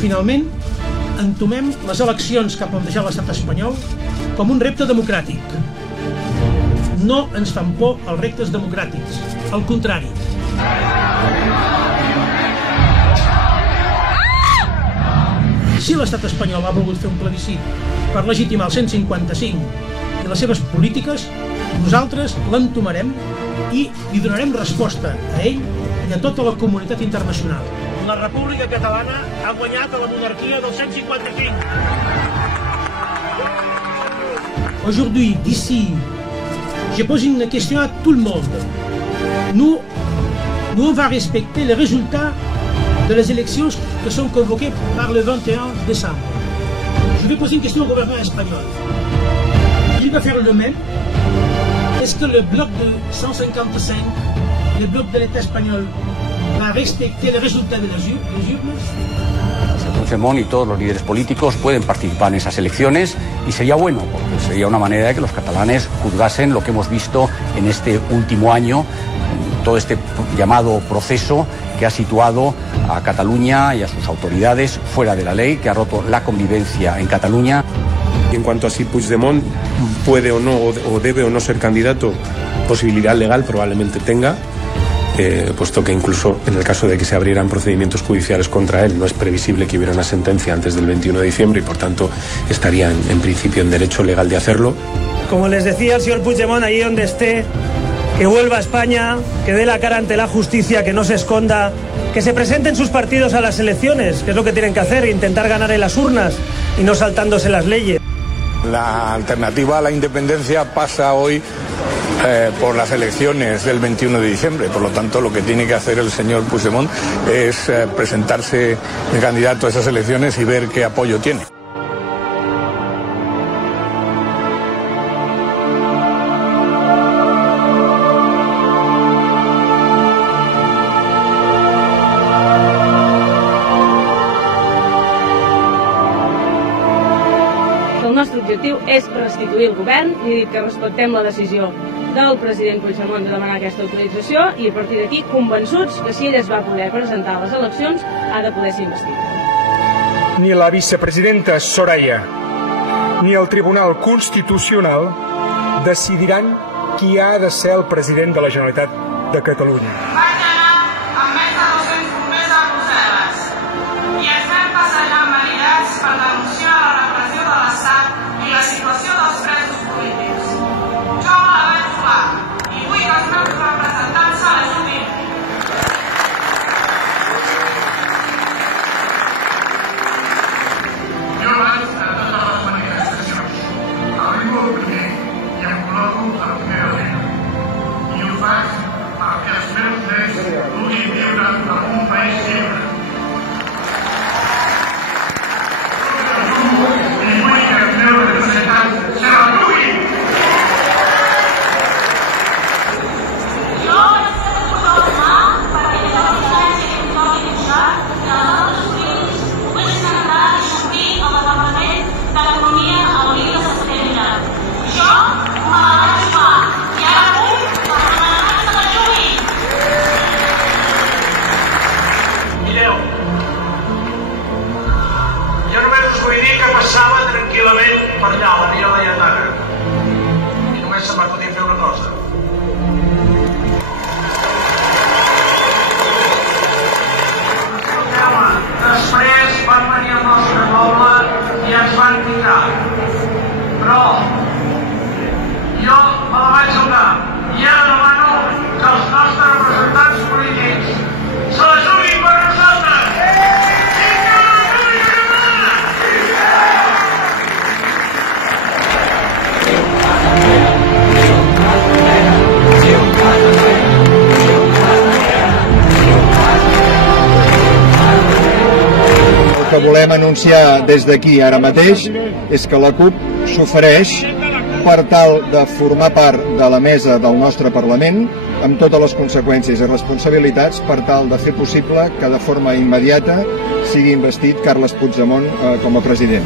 Finalment, entomem les eleccions que ha plantejat l'estat espanyol com un repte democràtic. No ens fan por els reptes democràtics, al contrari. Si l'estat espanyol ha volgut fer un plebiscit per legitimar el 155 i les seves polítiques, nosaltres l'entomarem i li donarem resposta a ell i a tota la comunitat internacional. La República Catalana ha guanyat a la monarquia del 155. Aujourd'hui, d'ici, je pose une question à tout le monde. Nous, on va respecter les résultats de les élections que sont convoquées par le 21 décembre. Je vais poser une question au gouvernement espagnol. Il va faire le même. Est-ce que le bloc de 155, le bloc de l'État espagnol, va respecter les résultats de les urnes? Puigdemont y todos los líderes políticos pueden participar en esas elecciones y sería bueno, porque sería una manera de que los catalanes juzgasen lo que hemos visto en este último año, todo este llamado proceso que ha situado a Cataluña y a sus autoridades fuera de la ley, que ha roto la convivencia en Cataluña. En cuanto a si Puigdemont puede o no, o debe o no ser candidato, posibilidad legal probablemente tenga, puesto que incluso en el caso de que se abrieran procedimientos judiciales contra él, no es previsible que hubiera una sentencia antes del 21 de diciembre y por tanto estaría en principio en derecho legal de hacerlo. Como les decía el señor Puigdemont, allí donde esté, que vuelva a España, que dé la cara ante la justicia, que no se esconda, que se presenten sus partidos a las elecciones, que es lo que tienen que hacer, intentar ganar en las urnas y no saltándose las leyes. La alternativa a la independencia pasa hoy por las elecciones del 21 de diciembre. Por lo tanto, lo que tiene que hacer el señor Puigdemont es presentarse de candidato a esas elecciones y ver qué apoyo tiene. El nostre objectiu és restituir el govern, i he dit que respectem la decisió del president Puigdemont de demanar aquesta autorització i a partir d'aquí convençuts que si ell es va poder presentar a les eleccions ha de poder ser investit. Ni la vicepresidenta Soraya ni el Tribunal Constitucional decidiran qui ha de ser el president de la Generalitat de Catalunya. Vaig anar amb més de 200 bombers a Brussel·les i ens vam passejar marinats per denunciar la repressió de l'Estat i la situació dels presos polítics. Jo me la vaig jugar i vull que els meus representants se l'ajudin. Jo vaig a totes les manifestacions. Arribo al primer i em col·loco a la primera fila. I ho faig perquè els meus nens puguin viure en un país lliure. I vull que els meus representants se la puguin. Jo vaig ser reformar perquè la distància que em toqui deixar de les altres polítics poguessin entrar i sortir al Departament d'Economia el 20 de setembre. Jo me la vaig jugar i ara vull que els representants se la juguin. Mireu, jo només us vull dir que passava tranquil·lament per allà, a la Via Laietana. I només se m'acudia fer una cosa. Després van venir al nostre poble i ens van picar. Però jo me la vaig jugar i ara demano que els nostres representants polítics se la juguin per nosaltres. Visca la República Catalana! El que volem anunciar des d'aquí ara mateix és que la CUP s'ofereix per tal de formar part de la mesa del nostre Parlament amb totes les conseqüències i responsabilitats per tal de fer possible que de forma immediata sigui investit Carles Puigdemont com a president.